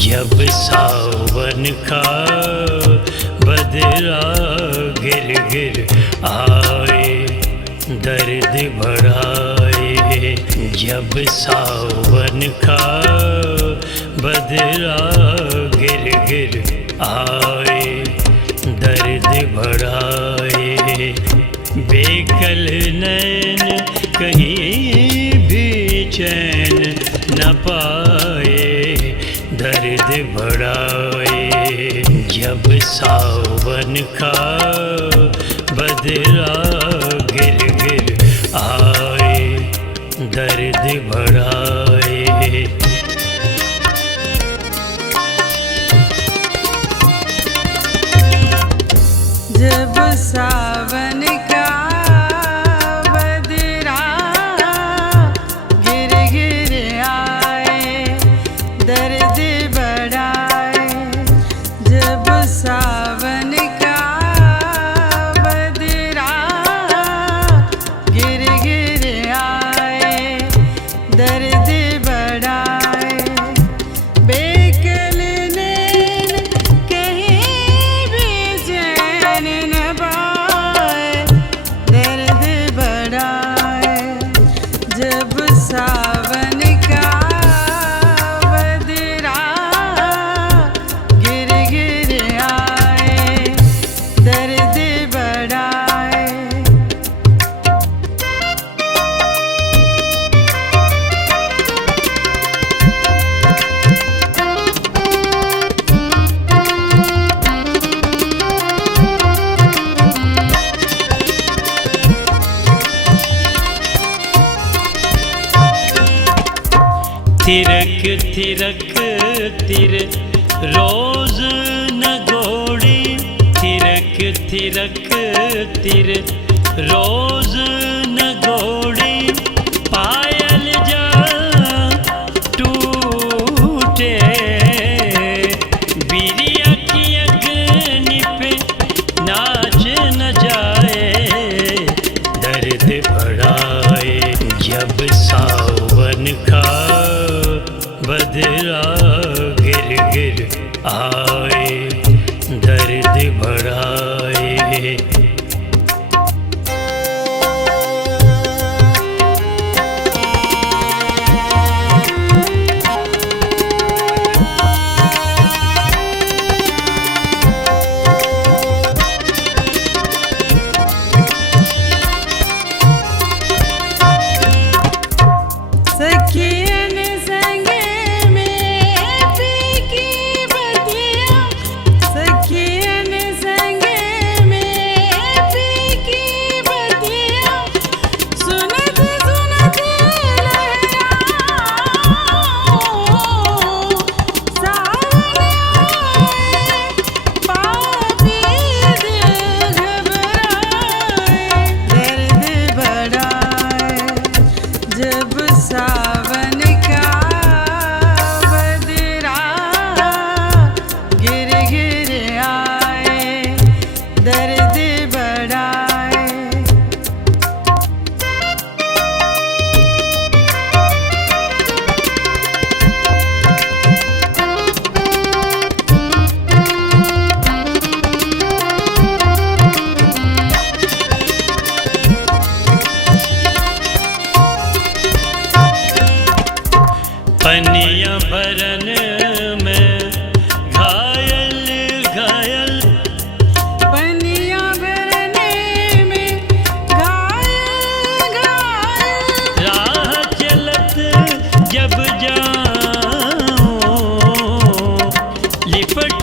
जब सावन का बदला गिर गिर आए दर्द बढ़ाए। जब सावन का बदला गिर गिर आए दर्द बढ़ाए। बेकल नैन कहीं भी चैन न पाए दर्द बढ़ाए। जब सावन का बदला गिर गिर आए दर्द बढ़ाए। जब सावन का बदला गिर गिर आए दर्द बढ़ाए। जब सावन का बदला गिर गिर आए दर्द बढ़ाए। बेकल नैन कहीं भी चैन न पाए दर्द बढ़ाए। जब सावन का बदला गिर गिर आए दर्द बढ़ाए। थिरक थिरक तिर रोज न घोड़ी। थिरक थिरक तिर रोज न घोड़ी। पायल जा टूटे बिरिया की अग्नि पे नाच न जाए दर्द बढ़ाए। जब सावन का बदला गिर गिर आए दर्द बढ़ाए। सखियन संग में पी की बतिया। सखियन संग में पी की बतिया। सुनत सुनत लहराओ सावन आए पापी दिल घबराए दर्द बढ़ाए। जब सावन का बदला गिर गिर आए दर्द बढ़ाए। पनिया भरन में घायल घायल। पनिया भरने में घायल घायल। राह चलत जब जाऊं लिपट